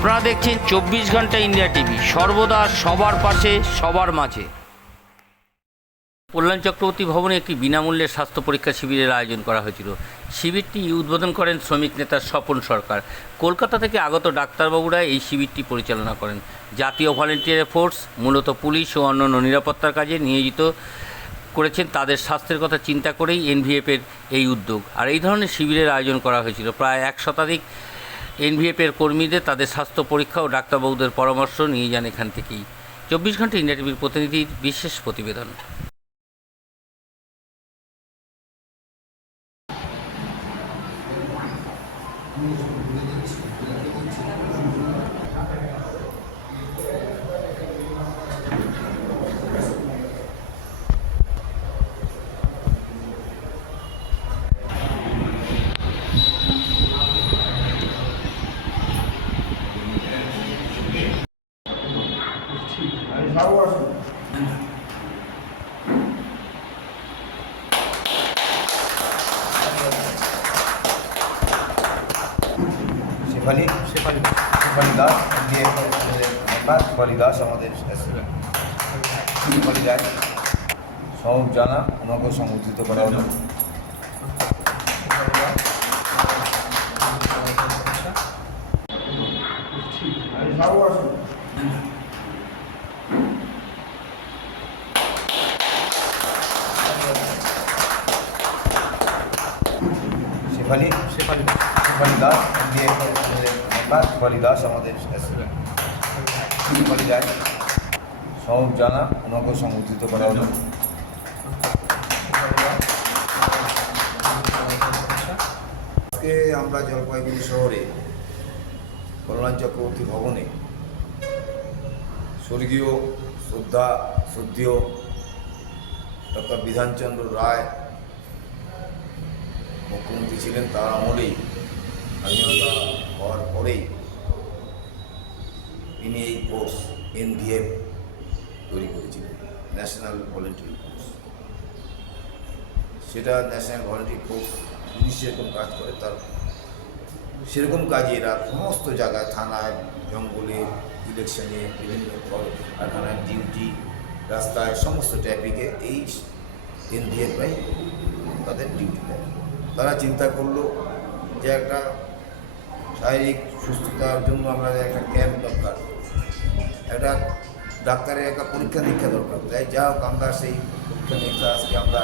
দেখছেন চব্বিশ ঘণ্টা ইন্ডিয়া টিভি। সর্বদা সবার পাশে, সবার মাঝে। কল্যাণ চক্রবর্তী ভবনে একটি বিনামূল্যে স্বাস্থ্য পরীক্ষা শিবিরের আয়োজন করা হয়েছিল। শিবিরটি উদ্বোধন করেন শ্রমিক নেতা স্বপন সরকার। কলকাতা থেকে আগত ডাক্তারবাবুরা এই শিবিরটি পরিচালনা করেন। জাতীয় ভলেন্টিয়ার ফোর্স, মূলত পুলিশ ও অন্যান্য নিরাপত্তার কাজে নিয়োজিত করেছেন, তাদের স্বাস্থ্যের কথা চিন্তা করেই এনভিএফের এই উদ্যোগ। আর এই ধরনের শিবিরের আয়োজন করা হয়েছিল প্রায় এক শতাধিক এনভিএফের কর্মীদের তাদের স্বাস্থ্য পরীক্ষা ও ডাক্তারবাবুদের পরামর্শ নিয়ে যান এখান থেকেই। চব্বিশ ঘণ্টা ইন্ডিয়া টিভির প্রতিনিধির বিশেষ প্রতিবেদন। শেফালি শেফালি শেফালি দাস দিয়ে মেম্বার শেফালি দাস আমাদের শেফালি রায় সব জানা ওনাকেও সংগঠিত করা হলো শেফালি শেফালি শেফালি দাস দিয়ে মেম্বার শেফালি দাস আমাদের শেফালি রায় সব জানা, ওনাকেও সংগঠিত করা হলো। আজকে আমরা জলপাইগুড়ি শহরে কল্যাণ চক্রবর্তী ভবনে স্বর্গীয় শ্রদ্ধা, শ্রদ্ধেয় ডক্টর বিধানচন্দ্র রায় মুখ্যমন্ত্রী ছিলেন তার আমলেই, স্বাধীনতা হওয়ার পরেই তিনি এই কোর্স এনডিএফ তৈরি করেছিলেন, ন্যাশনাল ভলেন্টারি কোর্স। সেটা ন্যাশনাল ভলেন্টারি কোর্স পুলিশ যেরকম কাজ করে, তার সেরকম কাজে এরা সমস্ত জায়গায়, থানায়, জঙ্গলে ইলেকশনে বিভিন্ন কারখানায়, ডিউটি, রাস্তায়, সমস্ত ট্রাফিকে এই এন ডি এনডিএফআই তাদের ডিউটি দেয়। তারা চিন্তা করল যে একটা শারীরিক সুস্থতার জন্য আমরা একটা ক্যাম্প দরকার। একটা ডাক্তারের একটা পরীক্ষা নিরীক্ষা দরকার। তাই যা হোক আমরা সেই পরীক্ষা নিরীক্ষা আজকে আমরা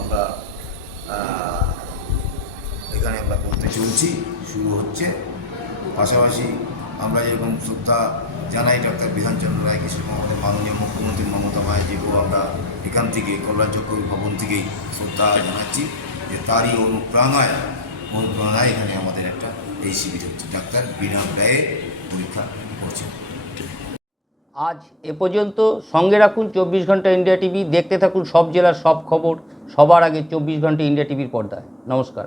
আমরা এখানে আমরা করতে চলছি। শুরু হচ্ছে। পাশাপাশি আমরা যেরকম শ্রদ্ধা জানাই ডাক্তার বিধানচন্দ্র রায়কে সেরকম আমাদের মাননীয় মুখ্যমন্ত্রী মমতা ব্যানার্জিকেও আমরা এখান থেকে কল্যাণ চক্রী ভবন থেকেই শ্রদ্ধা জানাচ্ছি যে তারই অনুপ্রাণায় অনুপ্রেরণায় এখানে আমাদের একটা এই শিবির হচ্ছে। ডাক্তার বিনা ব্যয়ে পরীক্ষা করছেন আজ এ পর্যন্ত সঙ্গে রাখুন চব্বিশ ঘণ্টা ইন্ডিয়া টিভি, দেখতে থাকুন সব জেলার সব খবর, সবার আগে চব্বিশ ঘণ্টা ইন্ডিয়া টিভির পর্দায়। নমস্কার।